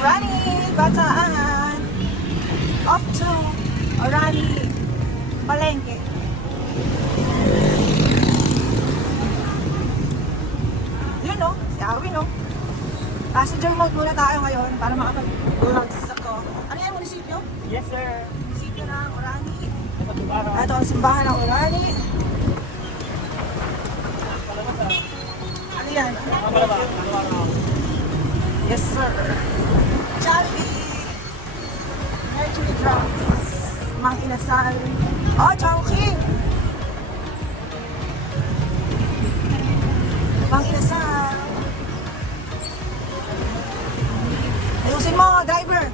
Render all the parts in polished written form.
Orani, Bataan. Off to Orani, Palengke. Yun no, si Awin no. Passenger mode muna tayo ngayon para makapag-vlogs ako. Ano yan, munisipyo? Yes, sir. Munisipyo ng Orani. Patubara. Ito ang simbahan ng Orani. Ano yan? Yes, sir. Jollibee. Mercury Drums. Mang Inasal. Oh, Chongqing. Mang Inasal. Ayusin mo, driver.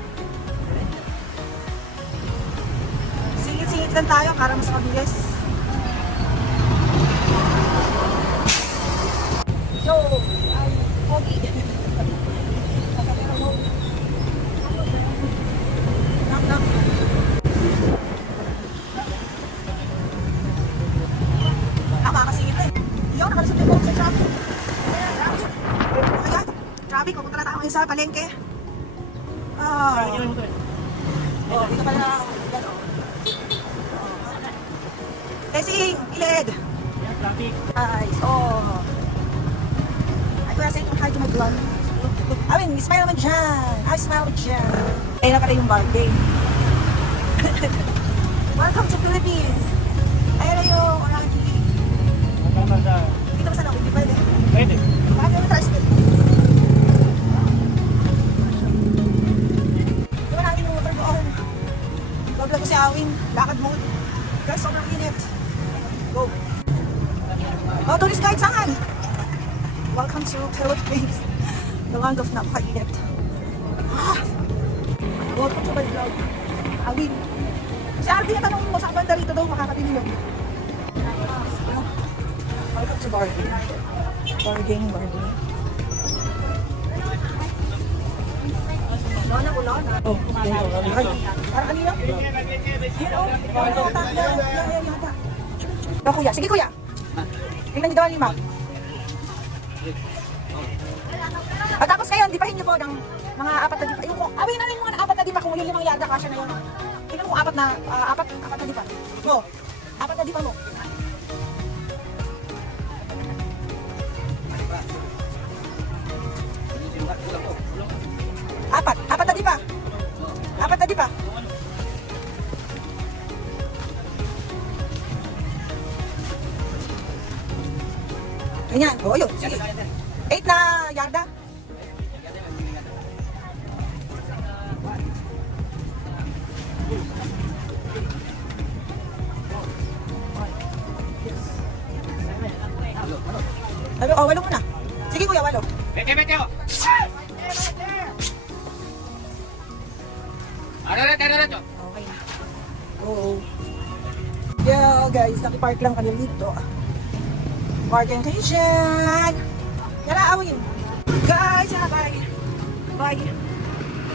Singit-singit lang tayo para mas mabilis. Yo! Ay, Pogi. Knock, knock. Nakakasingit eh. Yo, nakalusot yung sa traffic. Ayan, traffic. Ayan, traffic. Pupunta na tayo ngayon sa palengke. Ah. Oh, dito pala. Yan, oh. Testing, ilid. Nice, oh. Ay, kuya, say hi to my vlog. I mean, smile naman dyan. Ay, smile naman dyan. Ayun na pala yung bargain. Welcome to Philippines. Ayun na yung Orani. Dito ba sa loob? Hindi pwede. Pwede. Bakit yung tricycle? Di ba natin yung motor doon? Vlog ko si Awin. Lakad mode. Guys, sobrang init. Go. Oh, tourist guide saan? Welcome to Philippines. The land of napakainit. Ah! Welcome to my vlog. Awin. Si Arby, tanongin mo sa banda rito daw, makakabili yun. Welcome to bargain. Bargain. Lona. Oh, ay, parang kanina. Yun oh. Yata. Oh, kuya. Sige, kuya. Tingnan niyo daw ang lima. At tapos ngayon, dipahin niyo po ng mga apat na dipa. Yung awin na rin mga apat na dipa kung yung limang yada kasya na yun. Tingnan mo kung apat na dipa. Mo. Apat na dipa mo. Apat na dipa. Apat na dipa. Ganyan. O, yun. Sige. 8 na yarda. Oh, walo muna. Sige, kuya, walo. Bete. Diretso. Okay na. Oo. Yeah, guys. Nakipark lang kami dito. Parking station. Yala, awin. Guys, bye.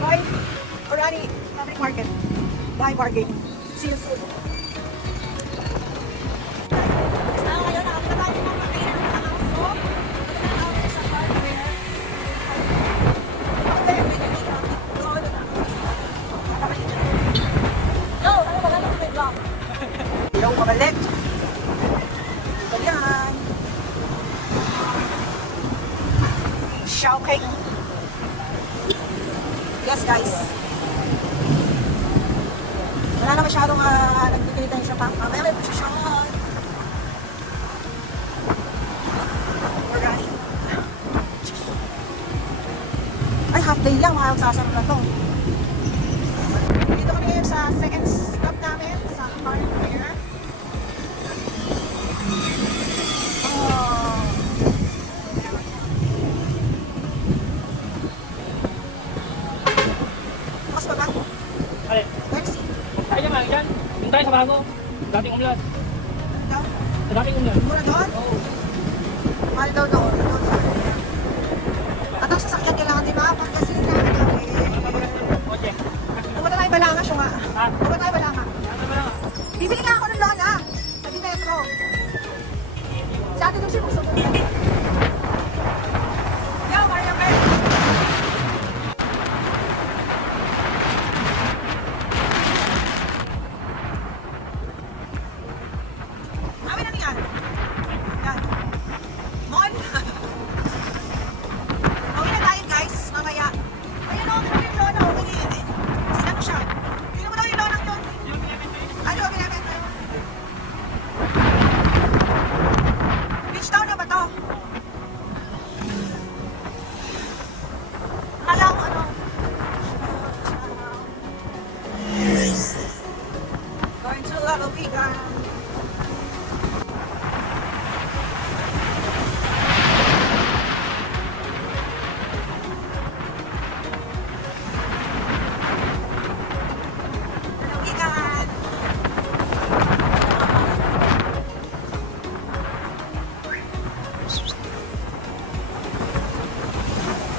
Bye. Orani Public Market. Bye, bargain. See you soon. Ngayon, nakapunta tayo ng makainan ng mga aso. Punta na sa hardware. Yo, ano ba lang may vlog? Yo, pabalik. Ito yan. Showcase. Yes, guys. Wala na masyadong nagpipilitan sa pang. Mamaya may posisyon. Alright. Ay, half day lang. Magsasaro na to. Dito kami ngayon sa second stop namin sa hardware. Bukas pa ba? Alin? Pepsi. Kaya nga, yan. Yung tayo sa bago. Dating umlas. Daw? Sa dating umlas. Mura doon? Oo. Mahal daw doon. At ang sasakyan kailangan din ba? Pagkasina. Okay. Pumunta tayo Balangas yung nga. Ha? Pumunta tayo Balangas. Ano ba lang? Bibili nga ako ng Lola. Sabi Metro. Si Ate Lucy, gusto ko. Yo, Maria Bell.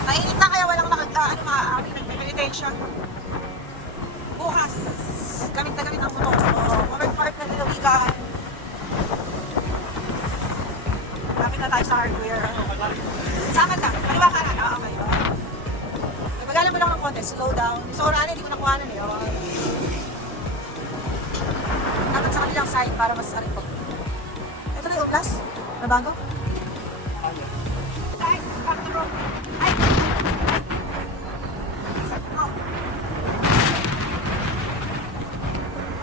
Mainit na kaya walang nag-meditation. Bukas, gamit na gamit ang motor. Covered park na lalawigan. Gamit na tayo sa hardware. Saan ka? Kaliwa ka na. Okay. Nagpagalan mo lang ng konti. Slow down. Sa oran, hindi ko nakuha na niyo. Dapat sa kanilang side para mas sarili. Ito na yung glass. Nabago? Guys, back to road. Ay!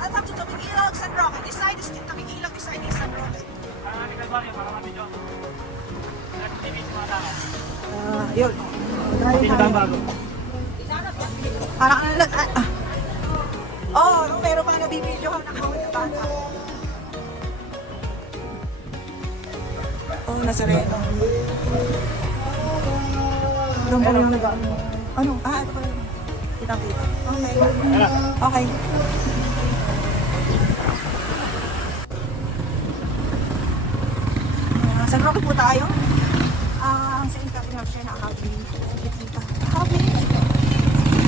Welcome to Tabing Ilog, San Roque. This side is Tabing Ilog, this side is San Roque. Yun. Bago. Parang ano lang, meron pa nabibidyo ka nakawin na bata. Nazareno. Doon pa yung nag-ano. Ano? Ito pa yun. Kitang-kita. Okay. San Roque po tayo. Ang Saint Catherine of Siena Academy.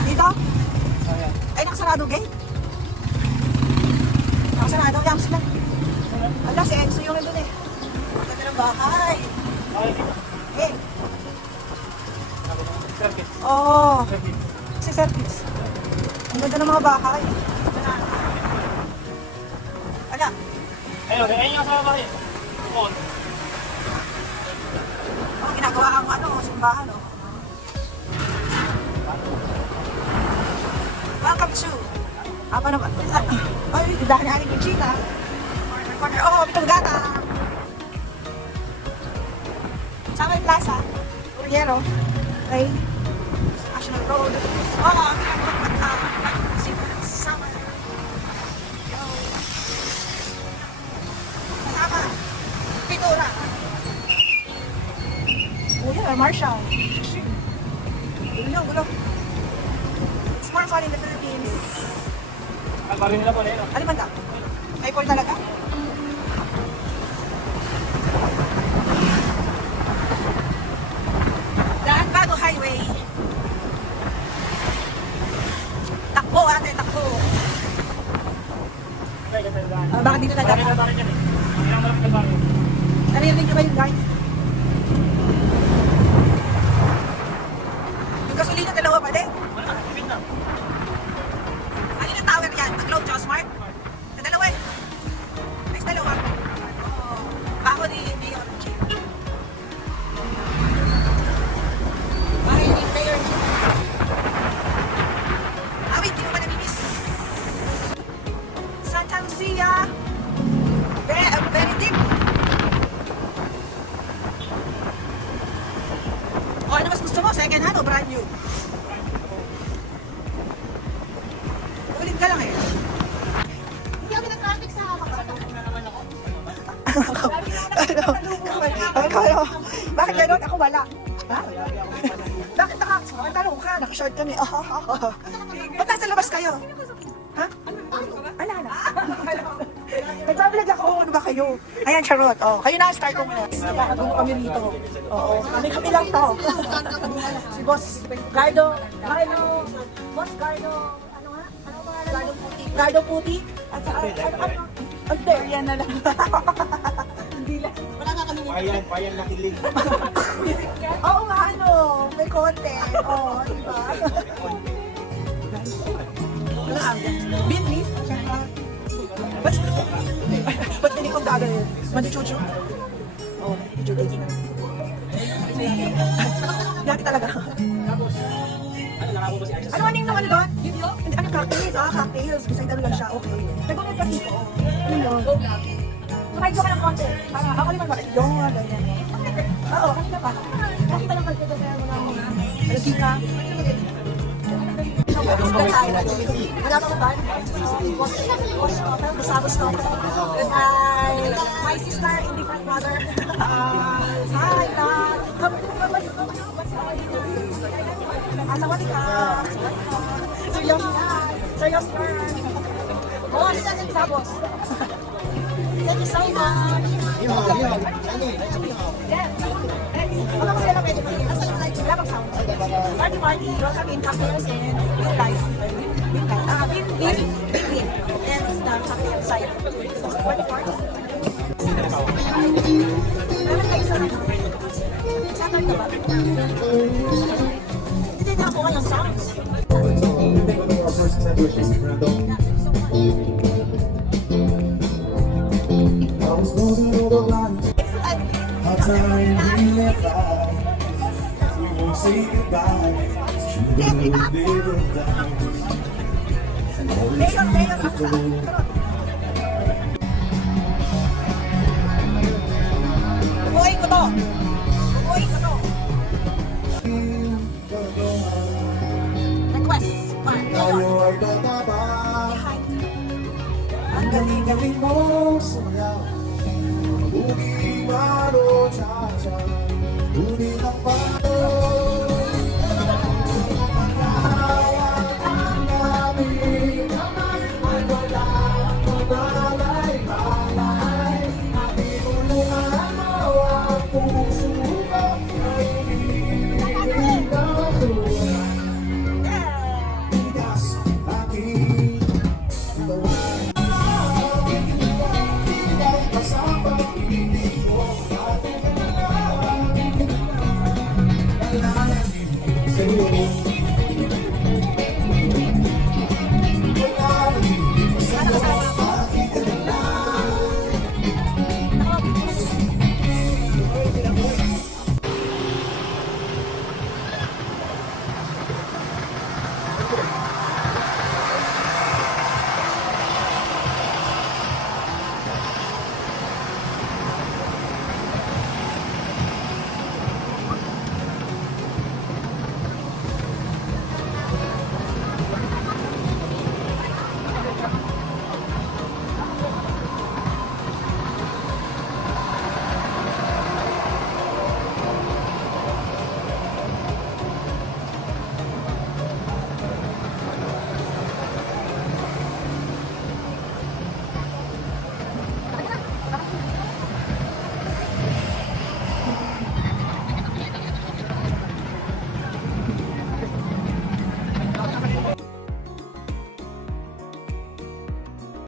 Dito? Ay, nakasarado gate? Nakasarado. Yams lang. Ala, si Enzo yung nandun eh. Maganda ng bahay. Eh. Oo. Si Circuits. Ang ganda ng mga bahay. Ala. Ayun yung sa bahay. On. Ginagawa ang simbahan, no? Welcome to... Apa naman? Ay, dahan niya yung chita. Corner. Oh, Bitulgata. Sama yung plaza. Uriero. Okay. National Road. Oh, sama. Kasama. Pitura. Yeah, Marshall. Gulo. It's more fun in the Philippines. Albarin nila po na yun. Ano man ka? Ay, talaga? Daan Bago Highway. Takbo ate, takbo. Baka dito na dapat. Bakit dyan eh? Ilang malapit na bakit? Narinig nyo ba yun, guys? Yung gasolina, dalawa pa din. Wala, nakakibig na. Ano yung tower yan? Mag-Globe, Smart? Sa dalawa eh. Next dalawa. Bago ni Orgy. Bahay ni Player. Wait, di mo ba namimiss? Santa Lucia. Very deep. O, ano mas gusto mo? Second hand o brand new? Ulit ka lang eh. Hindi ako nag-traffic sa Bakit gano'n? Ako wala. Ha? Bakit nakatanong ka? Naka-short kami. Ba't nasa labas kayo? Ha? Ala na. Nagbabilag ako. Ano ba kayo? Ayan, Charot. Kayo na, start ko muna. Nakagulo kami rito. Kami lang to. Si Boss Gardo. Boss Gardo. Ano nga? Ano ba? Gardo Puti. At saka, yan na lang. Hindi lang. Wala nga kami Payan nakilig. Oo nga, may konti. Diba? Binlis? Ba't hindi kong gagawin? Madichuchu? Oo, madichuchu. Dati talaga. Ano aning naman doon? Ano cocktails? Cocktails. Beside ano lang siya. Okay. Nag-ulit kasi ko. Ano yun? Kumain ka ng konti. Ako naman bakit? Yung ganyan. Oo, kanina pa. Nakita lang pagkita sa mga lagi ka. Wala pa ba? Sabos ko. My sister in different brother. Hi, Dad. Asawali ka. Seryoso na. Seryoso na. Boss, sabos. Thank you so much. Yeah. party. Welcome in cocktails and with rice. With beef. And the cocktail side. What for? Meron kayo sa Saturn ka ba? Hindi na ako ngayong sounds. I was losing all the line. How time really flies. We won't say goodbye. You will live or die. Mayor, ako sa. Bubuhayin ko to. Bubuhayin ko to. Request. Tayo ay tataba. Ang galing. Galing mo sumayaw. Mabuti, maro, cha-cha. Ngunit ang paano